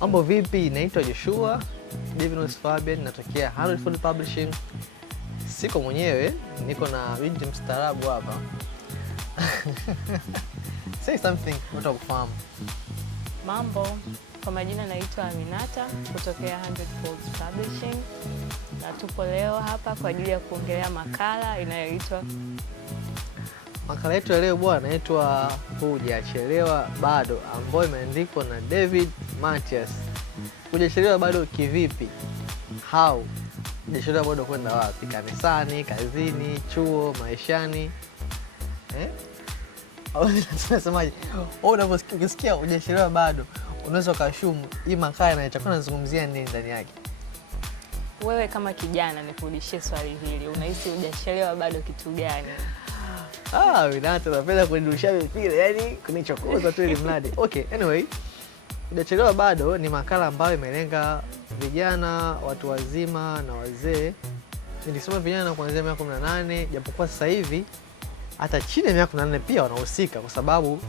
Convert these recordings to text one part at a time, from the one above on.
Mambo vipi? Naitwa Joshua Divinus Fabian, natokea 100 Fold Publishing. Siko mwenyewe, niko na binti mstaarabu hapa. Say something, utakufahamu. Mambo, kwa majina naitwa Aminata kutokea 100 Fold Publishing. Na tupo leo hapa kwa ajili ya kuongelea makala inayoitwa Makala yetu ya leo bwana inaitwa Hujachelewa Bado, ambayo imeandikwa na David Mathias. Hujachelewa bado kivipi? How? Hujachelewa bado kwenda wapi? Kanisani, kazini, chuo, maishani? Tunasemaje? Unaposikia hujachelewa bado, unaweza ukashumu hii makala inachokuwa nazungumzia nini ndani yake? Wewe kama kijana, nikurudishie swali hili. Unahisi hujachelewa bado kitu gani? Winata napenda kunirudishia mipira, yani kunichokoza tu ili mradi. Okay, anyway, hujachelewa bado ni makala ambayo imelenga vijana, watu wazima na wazee. Nilisema vijana kuanzia miaka 18, japokuwa sasa hivi hata chini ya miaka 18 pia wanahusika, kwa sababu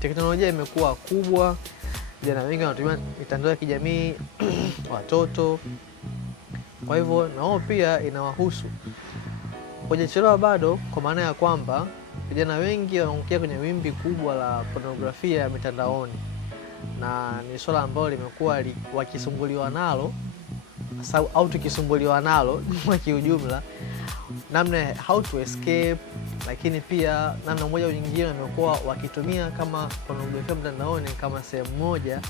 teknolojia imekuwa kubwa. Vijana wengi wanatumia mitandao ya kijamii, watoto. Kwa hivyo na wao pia inawahusu. Hujachelewa bado kwa maana ya kwamba vijana wengi wanaangukia kwenye wimbi kubwa la pornografia ya mitandaoni, na ni swala ambalo limekuwa wakisumbuliwa nalo au tukisumbuliwa nalo kwa kiujumla, namna how to escape, lakini pia namna moja au nyingine wamekuwa wakitumia kama pornografia mtandaoni kama sehemu moja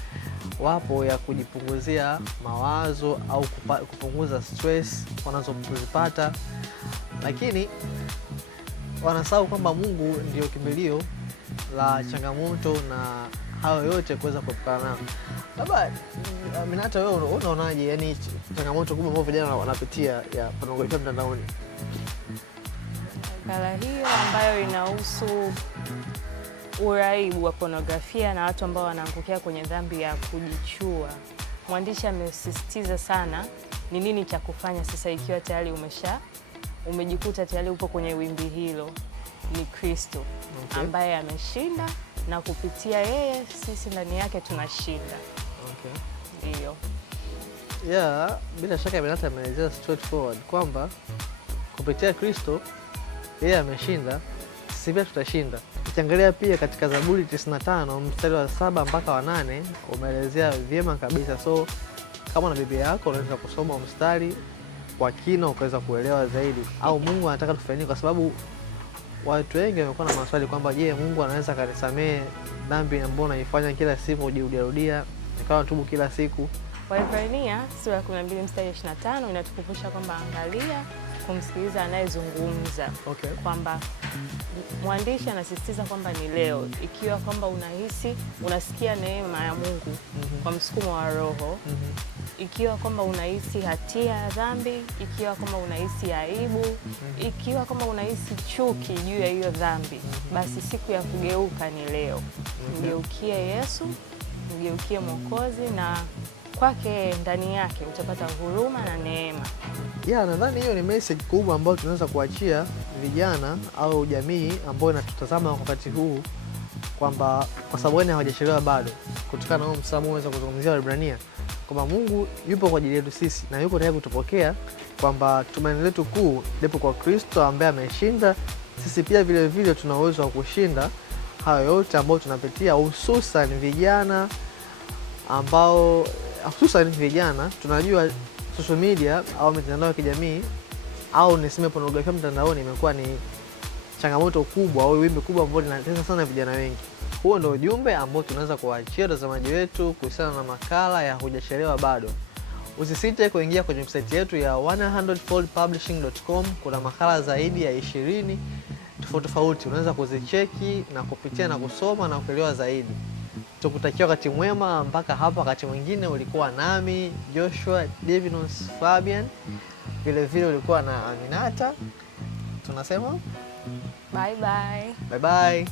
wapo ya kujipunguzia mawazo au kupunguza stress wanazozipata, lakini wanasahau kwamba Mungu ndio kimbilio la changamoto na hayo yote kuweza kuepukana nayo. Labda Aminata, wewe unaonaje, yani changamoto kubwa ambayo vijana wanapitia ya pornografia mtandaoni? Makala hiyo ambayo inahusu uraibu wa pornografia na watu ambao wanaangukia kwenye dhambi ya kujichua, mwandishi amesisitiza sana ni nini cha kufanya sasa ikiwa tayari umejikuta tayari upo kwenye wimbi hilo. Ni Kristo, okay, ambaye ameshinda, na kupitia yeye sisi ndani yake tunashinda. Okay. Ndio. Yeah, bila shaka Aminata ameelezea straightforward kwamba kupitia Kristo yeye ameshinda, sisi pia tutashinda. Ukiangalia pia katika Zaburi 95 mstari wa 7 mpaka wa 8 umeelezea vyema kabisa. So kama na Biblia yako unaweza kusoma mstari kwa kina ukaweza kuelewa zaidi, au Mungu anataka tufanye, kwa sababu watu wengi wamekuwa na maswali kwamba je, Mungu anaweza kanisamehe dhambi ambayo naifanya kila siku, ujirudia nikawa tubu kila siku? Waebrania sura ya 12 mstari 25 inatukumbusha kwamba angalia kumsikiliza anayezungumza. Okay. Kwamba mwandishi anasisitiza kwamba ni leo, ikiwa kwamba unasikia neema ya Mungu kwa msukumo wa Roho, ikiwa kwamba unahisi hatia ya dhambi, ikiwa kwamba unahisi aibu, ikiwa kwamba unahisi chuki juu ya hiyo dhambi, basi siku ya kugeuka ni leo. Mgeukie Yesu, mgeukie Mwokozi, na kwake ndani yake utapata huruma na neema. Nadhani hiyo ni message kubwa ambayo tunaweza kuachia vijana au jamii ambayo inatutazama wakati huu, kwamba kwa sababu wao hawajachelewa bado, kutokana na huo msamo unaweza kuzungumzia Waebrania kwamba Mungu yupo kwa ajili yetu sisi na yuko tayari kutupokea, kwamba tumaini letu kuu lipo kwa Kristo ambaye ameshinda. Sisi pia vile vile tuna uwezo wa kushinda hayo yote ambayo tunapitia, hususan vijana ambao tunajua social media au mitandao ya kijamii au niseme pornografia mtandaoni imekuwa ni changamoto kubwa au wimbi kubwa ambalo linatesa sana vijana wengi. Huo ndio ujumbe ambao tunaweza kuachia watazamaji wetu kuhusiana na makala ya Hujachelewa Bado. Usisite kuingia kwenye website yetu ya 100foldpublishing.com. Kuna makala zaidi ya 20 tofauti, unaweza kuzicheki na kupitia na kusoma na kuelewa zaidi. Tukutakia wakati mwema mpaka hapa wakati mwingine. Ulikuwa nami Joshua Divinus Fabian, vile vile ulikuwa na Aminata. Tunasema bye bye. Bye bye.